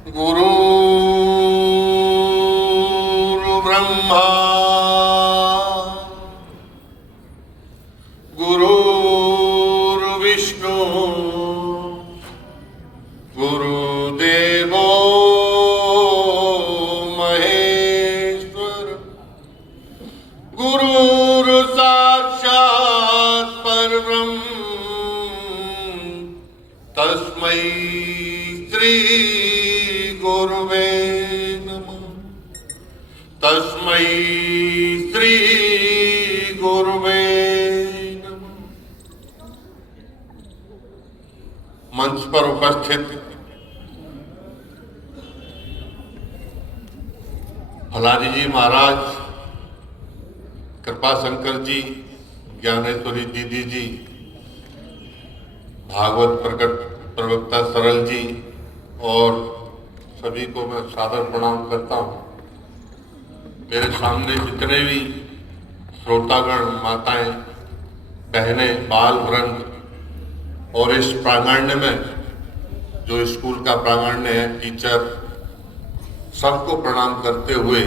गुरुर्ब्रह्मा गुरुर्विष्णु गुरुदेवो महेश्वर गुरुर्साक्षात् परब्रह्म तस्मै श्री गुरुवे नमः। तस्मै श्री गुरुवे नमः। मंच पर उपस्थित भलारी जी महाराज, कृपा शंकर जी, ज्ञानेश्वरी दीदी जी, भागवत प्रकट प्रवक्ता सरल जी और सभी को मैं सादर प्रणाम करता हूँ। मेरे सामने जितने भी श्रोतागण, माताएं, बहनें, बाल वृंद और इस प्रांगण में जो स्कूल का प्रांगण है, टीचर, सबको प्रणाम करते हुए,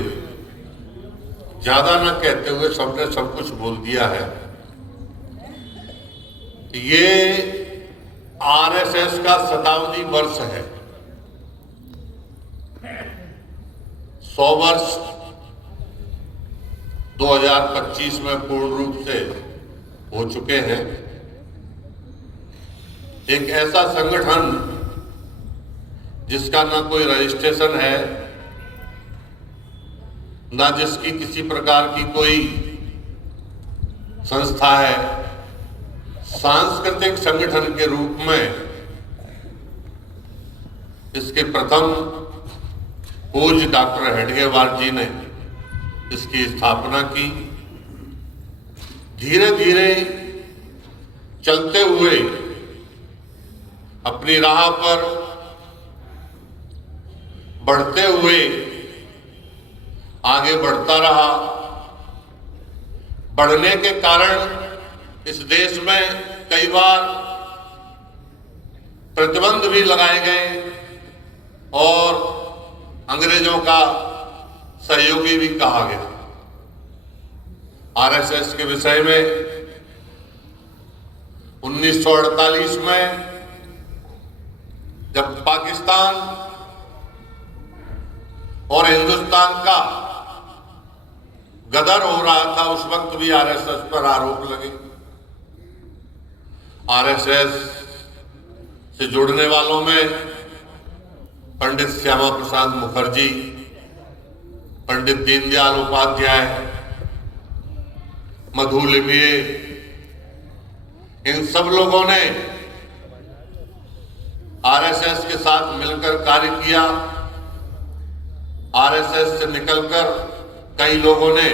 ज्यादा न कहते हुए सबने सब कुछ बोल दिया है। ये आरएसएस का शताब्दी वर्ष है। 100 वर्ष 2025 में पूर्ण रूप से हो चुके हैं। एक ऐसा संगठन जिसका ना कोई रजिस्ट्रेशन है, ना जिसकी किसी प्रकार की कोई संस्था है, सांस्कृतिक संगठन के रूप में इसके प्रथम पूज्य डॉक्टर हेडगेवार जी ने इसकी स्थापना की। धीरे धीरे चलते हुए अपनी राह पर बढ़ते हुए आगे बढ़ता रहा। बढ़ने के कारण इस देश में कई बार प्रतिबंध भी लगाए गए और अंग्रेजों का सहयोगी भी कहा गया। आरएसएस के विषय में 1948 में जब पाकिस्तान और हिंदुस्तान का गदर हो रहा था, उस वक्त भी आरएसएस पर आरोप लगे। आरएसएस से जुड़ने वालों में पंडित श्यामा प्रसाद मुखर्जी, पंडित दीनदयाल उपाध्याय, मधु लिमये, इन सब लोगों ने आरएसएस के साथ मिलकर कार्य किया। आरएसएस से निकलकर कई लोगों ने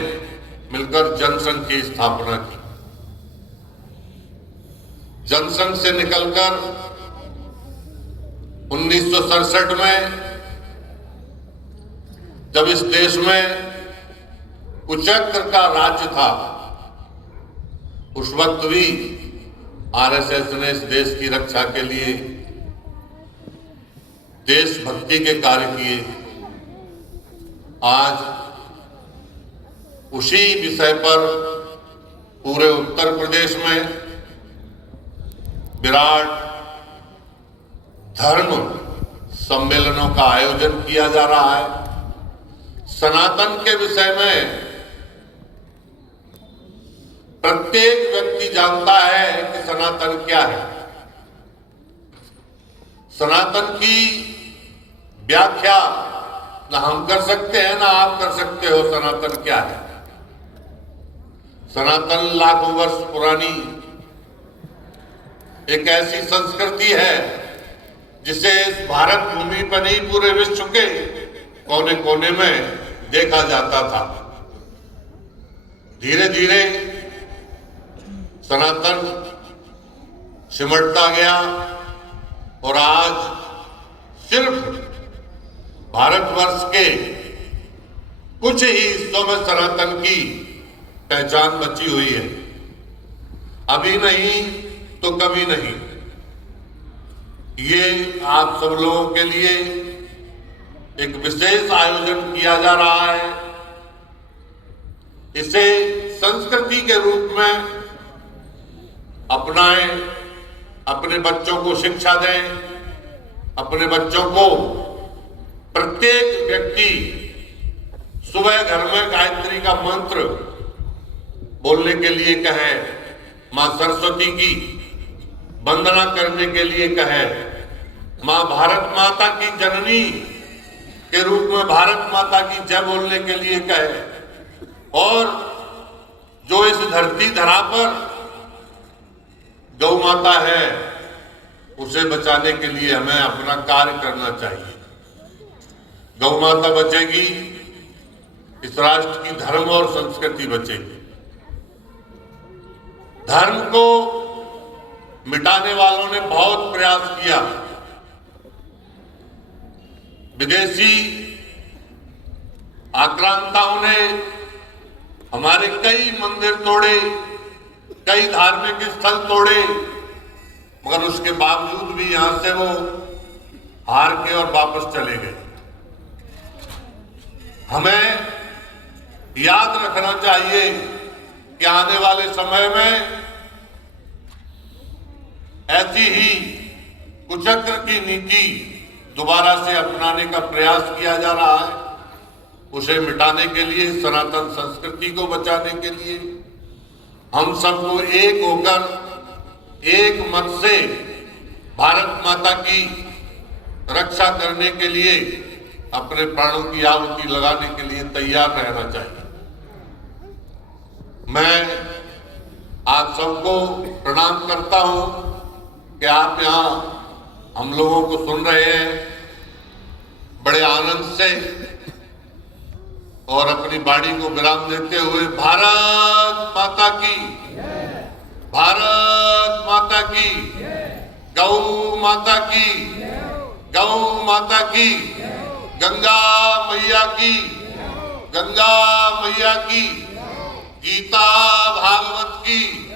मिलकर जनसंघ की स्थापना की। जनसंघ से निकलकर 1967 में जब इस देश में उच्चक्र का राज्य था, उस वक्त भी आरएसएस ने इस देश की रक्षा के लिए देशभक्ति के कार्य किए। आज उसी विषय पर पूरे उत्तर प्रदेश में विराट धर्म सम्मेलनों का आयोजन किया जा रहा है। सनातन के विषय में प्रत्येक व्यक्ति जानता है कि सनातन क्या है। सनातन की व्याख्या ना हम कर सकते हैं, ना आप कर सकते हो। सनातन क्या है? सनातन लाखों वर्ष पुरानी एक ऐसी संस्कृति है जिसे इस भारत भूमि पर नहीं, पूरे विश्व के कोने कोने में देखा जाता था। धीरे धीरे सनातन सिमटता गया और आज सिर्फ भारतवर्ष के कुछ ही हिस्सों में सनातन की पहचान बची हुई है। अभी नहीं तो कभी नहीं। ये आप सब लोगों के लिए एक विशेष आयोजन किया जा रहा है। इसे संस्कृति के रूप में अपनाएं, अपने बच्चों को शिक्षा दें, अपने बच्चों को प्रत्येक व्यक्ति सुबह घर में गायत्री का मंत्र बोलने के लिए कहे, मां सरस्वती की वंदना करने के लिए कहे, मां भारत माता की जननी के रूप में भारत माता की जय बोलने के लिए कहे, और जो इस धरती धरा पर गौ माता है उसे बचाने के लिए हमें अपना कार्य करना चाहिए। गौ माता बचेगी, इस राष्ट्र की धर्म और संस्कृति बचेगी। धर्म को मिटाने वालों ने बहुत प्रयास किया। विदेशी आक्रांताओं ने हमारे कई मंदिर तोड़े, कई धार्मिक स्थल तोड़े, मगर उसके बावजूद भी यहां से वो हार के और वापस चले गए। हमें याद रखना चाहिए कि आने वाले समय में ऐसी ही कुचक्र की नीति दोबारा से अपनाने का प्रयास किया जा रहा है। उसे मिटाने के लिए, सनातन संस्कृति को बचाने के लिए हम सबको एक होकर एक मत से भारत माता की रक्षा करने के लिए अपने प्राणों की आहुति लगाने के लिए तैयार रहना चाहिए। मैं आप सबको प्रणाम करता हूं कि आप यहाँ हम लोगों को सुन रहे हैं बड़े आनंद से, और अपनी वाणी को विराम देते हुए भारत माता की, भारत माता की, गौ माता की, गौ माता की, गंगा मैया की, गंगा मैया की, गीता भागवत की।